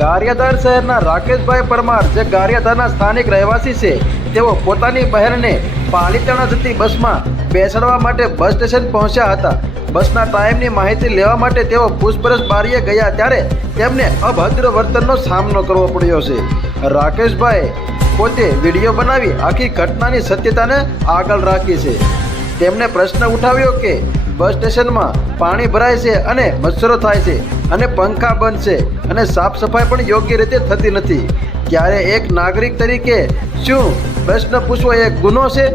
ગારિયાધાર શહેરના રાકેશભાઈ પરમાર, જે ગારિયાધારના સ્થાનિક રહેવાસી છે, તેઓ પોતાની બહેનને પાલિતાણા જતી બસમાં બેસાડવા માટે બસ સ્ટેશન પહોંચ્યા હતા. બસના ટાઈમની માહિતી લેવા માટે તેઓ પૂછપરછ બારીએ ગયા ત્યારે તેમને અભદ્ર વર્તનનો સામનો કરવો પડ્યો છે. રાકેશભાઈ પોતે વીડિયો બનાવી આખી ઘટનાની સત્યતાને આગળ રાખી છે. તેમણે પ્રશ્ન ઉઠાવ્યો કે, બસ સ્ટેશનમાં પાણી ભરાય છે અને મચ્છરો થાય છે અને પંખા બંધ છે અને સાફ સફાઈ પણ યોગ્ય રીતે થતી નથી. ત્યારે એક નાગરિક તરીકે શું પ્રશ્ન પૂછવો એ ગુનો છે?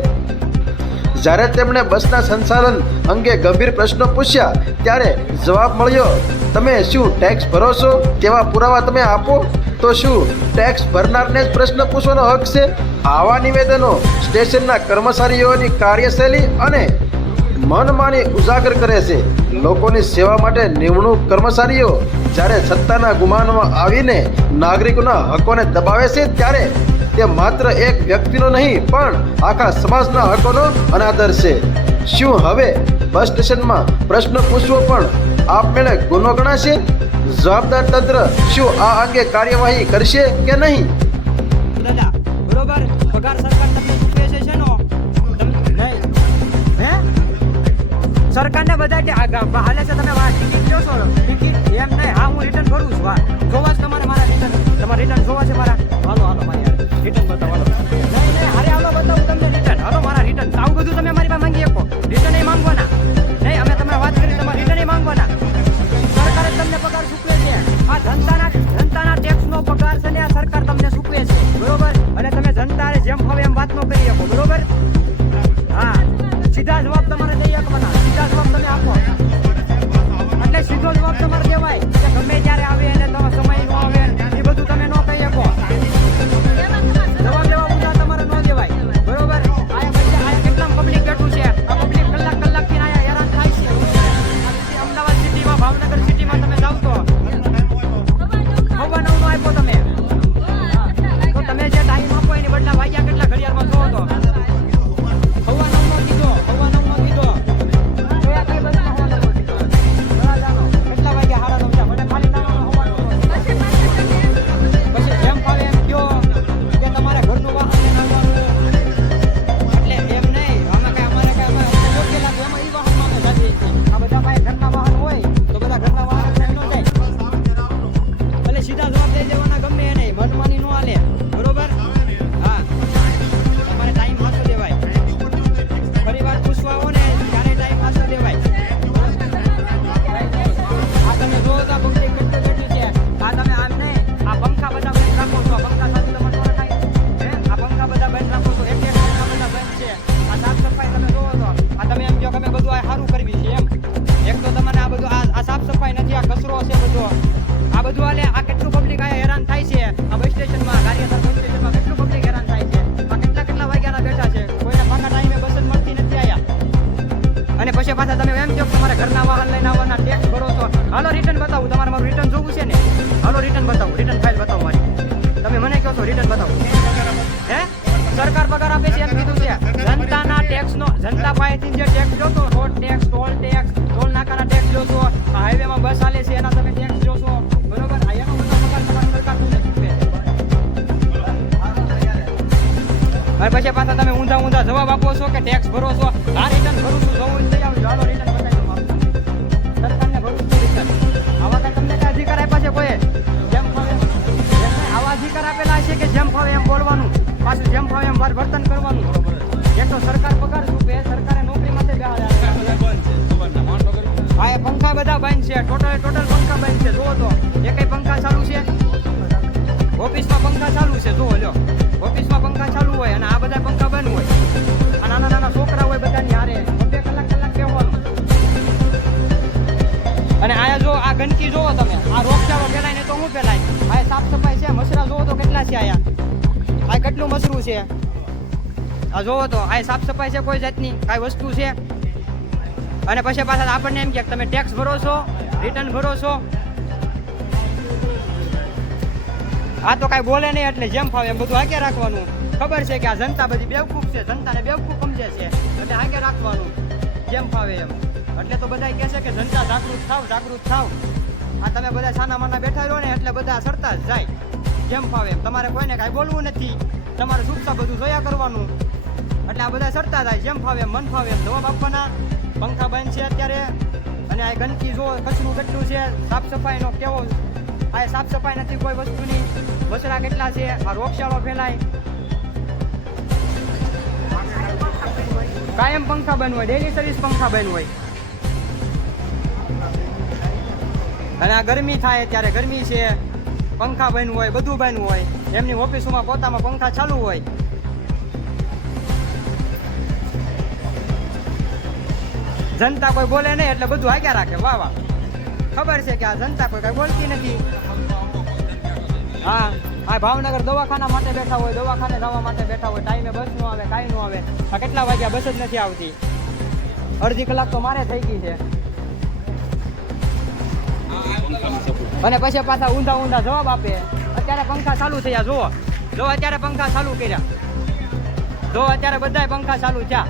જ્યારે તેમણે બસના સંચાલન અંગે ગંભીર પ્રશ્નો પૂછ્યા, ત્યારે જવાબ મળ્યો, તમે શું ટેક્સ ભરો છો? તેવા પુરાવા તમે આપો? તો શું? ટેક્સ ભરનારને જ પ્રશ્ન પૂછવાનો હક છે? આવા નિવેદનો સ્ટેશનના કર્મચારીઓની કાર્યશૈલી અને મનમાની ઉજાગર કરે છે. લોકોની સેવા માટે નિમણૂક કર્મચારીઓ જ્યારે સત્તાના ગુમાનમાં આવીને નાગરિકોના હકોને દબાવે છે, ત્યારે તે માત્ર એક વ્યક્તિનો નહીં, પણ આખા સમાજના હકોનો અનાદર છે. શું હવે બસ સ્ટેશનમાં પ્રશ્ન પૂછવો પણ આપમેળે ગુનો ગણાશે? જવાબદાર તંત્ર શું આ અંગે કાર્યવાહી કરશે કે નહીં? દાદા, બરોબર. પગાર સરકાર તમને ચૂકવે છે શેનો? સરકારને બધા હાલે છે તમે વાત. ટિકિટ લ્યો છો. ટિકિટ એમ નહીં. હા, હું રિટર્ન ભરું છું. વાત જોવા તમારે મારા રિટર્ન તમારે રિટર્ન જોવા છે મારા. જે ટેક્સ જોતો road tax toll tax toll નાકાના tax જોશો હાઈવેમાં બસ ચાલે છે, એના તમે ટેક્સ જોશો. બરોબર? એનો બધો પગાર તમારી સરકાર તમને ચૂકવે અને પછી પાછા તમે ઊંધા ઊંધા જવાબ આપો છો કે ટેક્સ ભરો છો? આ રિટર્ન ભરું છું જવું લઈ આવું જાડો રિટર્ન તમને કઈ અધિકાર આપ્યા છે કોઈ? જેમ ફાવે આવા અધિકાર આપેલા છે કે જેમ ફાવે એમ બોલવાનું. પાછું જેમ ફાવે એમ વાર વર્તન કરવાનું. એક તો સરકાર પગાર ચૂકવે છે. ટોટલ ટોટલ પંખા બંધ છે. જુઓ તો. એકય પંખા ચાલુ છે? ઓફિસમાં પંખા ચાલુ છે. જુઓ લ્યો. ઓફિસમાં પંખા ચાલુ હોય અને આ બધા પંખા બંધ હોય. આ નાના નાના છોકરા હોય બધાની હારે. બે કલાક કલાક કહેવાનું અને આયા જો આ ગંદકી જોવો તમે. આ રોગચાળો ફેલાય ને તો શું ફેલાય? આ સાફ સફાઈ છે. મસરા જોવો તો કેટલા છે આયા? આ કેટલું મસરું છે? આ જોવો તો આ સાફ સફાઈ છે કોઈ જાતની? કાંઈ વસ્તુ છે? અને પછી પાછા આપણને એમ કે તમે ટેક્સ ભરો છો રિટર્ન ભરો છો. આ તો કાંઈ બોલે નહીં, એટલે જેમ ફાવે એમ બધું આગે રાખવાનું. ખબર છે કે આ જનતા બધી બેવકૂફ છે, જનતાને બેવકૂફ સમજે છે. એટલે આગે રાખવાનું, જેમ ફાવે એમ. એટલે તો બધા કહે છે કે જનતા જાગૃત થાવ જાગૃત થાવ. આ તમે બધા છાના માના બેઠા રહો ને, એટલે બધા સરતા જ જાય. જેમ ફાવે એમ. તમારે કોઈને કાંઈ બોલવું નથી. તમારે સુખતા બધું જોયા કરવાનું. એટલે આ બધા સરતા જાય, જેમ ફાવે મન ફાવે જવાબ આપવાના. પંખા બંધ છે અત્યારે. અને આ ગંદકી જો કચરું કેટલું છે, સાફ સફાઈનો કેવો આ સાફ સફાઈ નથી, કોઈ વસ્તુની. વસરા કેટલા છે? આ રોગચાળો ફેલાય. કાયમ પંખા બંધ હોય ડેલી સર્વિસ પંખા બંધ હોય. અને આ ગરમી થાય ત્યારે ગરમી છે પંખા બંધ હોય, બધું બંધ હોય. એમની ઓફિસોમાં પોતામાં પંખા ચાલુ હોય. જનતા કોઈ બોલે નહીં એટલે બધું આગ્યા રાખે. વાહ વાહ. ખબર છે કે આ જનતા કોઈ કઈ બોલતી નથી. હા, આ ભાવનગર દવાખાના માટે બેઠા હોય, દવાખાને જવા માટે બેઠા હોય, ટાઈમે બસ નો આવે, કાંઈ નો આવે. આ કેટલા વાગ્યા બસ જ નથી આવતી? અડધી કલાક તો મારે થઈ ગઈ છે. અને પછી પાછા ઊંધા ઊંધા જવાબ આપે. અત્યારે પંખા ચાલુ થયા, જુઓ. જો અત્યારે પંખા ચાલુ કર્યા. જો અત્યારે બધા પંખા ચાલુ થયા.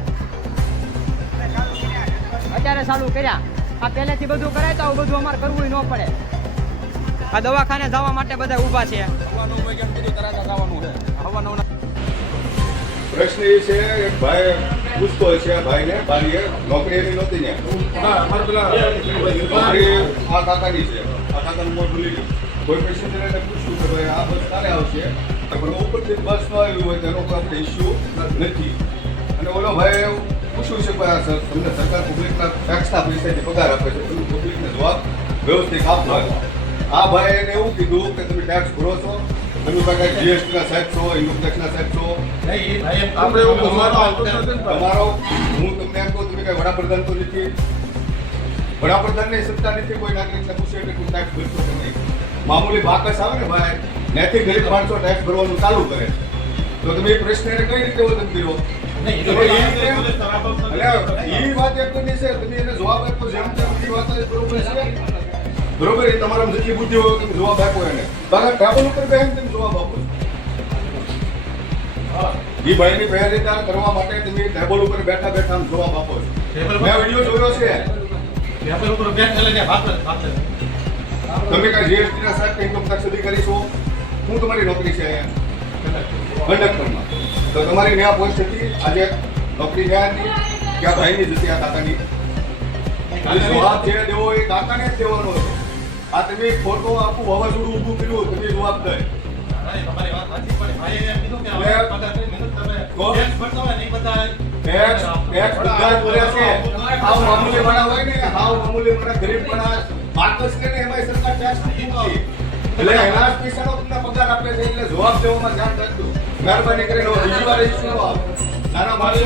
અત્યારે ચાલુ કર્યા. આ પહેલેથી બધું કરાય તો આવું બધું અમારે કરવું ન પડે. આ દવાખાને જવા માટે બધા ઊભા છે. પ્રશ્ન એ છે એક ભાઈ પૂછતો હોય છે ભાઈને બારીએ નોકરી એની નહોતી ને. નોકરી આ કાકાની છે. આ કાકાનું મોઢું લીધું કોઈ પેસેન્જર એને પૂછ્યું કે ભાઈ આ બસ ક્યારે આવશે? પણ ઉપરથી બસ ન આવી હોય તેનો કોઈ આપણે ઇસ્યુ નથી. અને ઓલો ભાઈ પૂછ્યું છે કે આ સર તમને સરકાર પબ્લિકના ટેક્સના પૈસાથી પગાર આપે છે તમે પબ્લિકને જવાબ વ્યવસ્થિત આપવા આ ભાઈ એને એવું કીધું કે તમે ટેક્સ ભરો છો તમે કાંઈ જીએસટી ના સાહેબ છો ઇન્કમ ટેક્સ ના સાહેબ છો. આપણે એવું તમારો હું તમને એમ કહું તમે કઈ વડાપ્રધાન તો નથી. વડાપ્રધાનની સત્તા નથી કોઈ નાગરિકને પૂછે એટલે કોઈ ટેક્સ ભરશો કે નહીં. મામૂલી બાકસ આવે ને ભાઈ નેથી ગરીબ માણસો ટેક્સ ભરવાનું ચાલુ કરે તો તમે એ પ્રશ્ન એને કઈ રીતે વતન કર્યો? વાત વાત બરોબર એ તમારા જેટલી બુદ્ધિ હોય તમે જવાબ આપો એને બાકી ટેબલ ઉપર બેસીને તમે જવાબ આપો એ ભાઈની પહેરીદાર કરવા માટે તમે ટેબલ ઉપર બેઠા બેઠા જવાબ આપો છો મેં વીડિયો જોયો છે તમે કઈ જીએસટી ના સાહેબ ઇન્કમ ટેક્સ સુધી કરીશો? હું તમારી નોકરી છે કંડક્ટરમાં તો તમારી ન્યા પોસ્ટ હતી આજે નોકરી ન્યા હતી ક્યાં ભાઈની જ હતી આ કાકાની. જવાબ જે દેવો એ કાકાને જ દેવાનો હતો આ તમે ખોટો આખું વાવાઝોડું ઊભું કર્યું તમે જવાબ દે. ટેક્સ ટેક્સ બધા જ ભરે છે. હાવ મામૂલી વાળા હોય ને હાવ મામૂલી વાળા ગરીબ વાળા માર્કસ ને એમાં સરકાર ટેક્સ નથી. એટલે એના પૈસાનો તમને પગાર આપે છે એટલે જવાબ દેવામાં ધ્યાન રાખજો. મહેરબાની કરીને બીજી વાર issue ન આવે. નાના માણસો